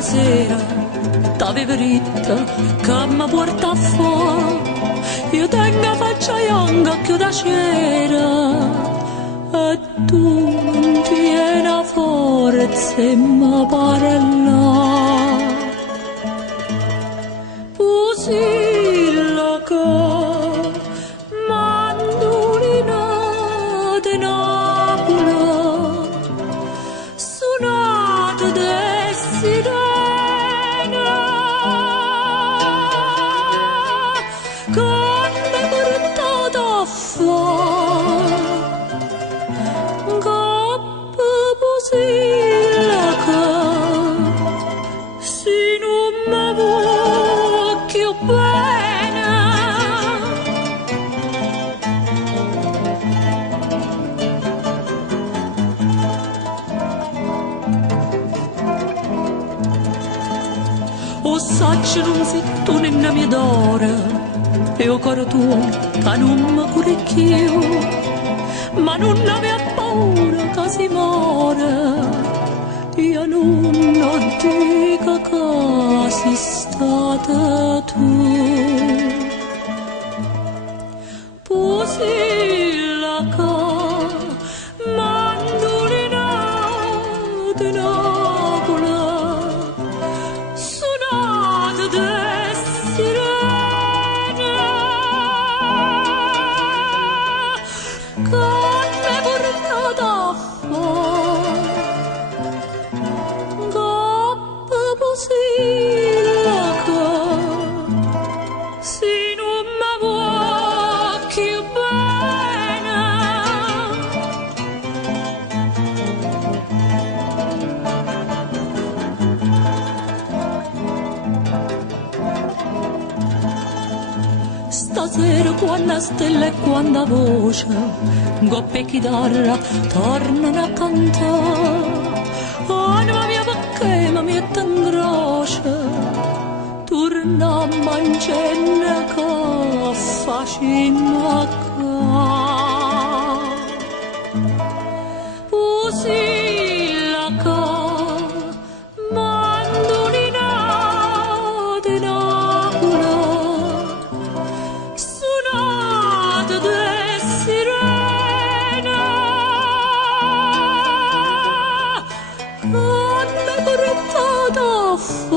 sera t'avevo detto che mi porta fuori, io tengo faccia young che da cera e tu non tieni forza e mi parla pusilla che mandolina di Napoli suonata de sirena con me portata fuori coppa pusilla che se non mi vuoi più bene o sacci non sei tu nella mia d'ora e o coro tuo che non mi curi più ma non aveva paura che si muore io non dico che sei stata tu pusilla che mandolina di Napoli suonata de sirena con me portata fuori coppa pusilla che se non mi vuoi più bene stasera quando stella e quando voce goppe chitarra tornano a cantare anima mia perché mi mette in croce torna a mangiare che facciamo qua pusilla che mandolina di Napoli suonata de sirena con me portata fuori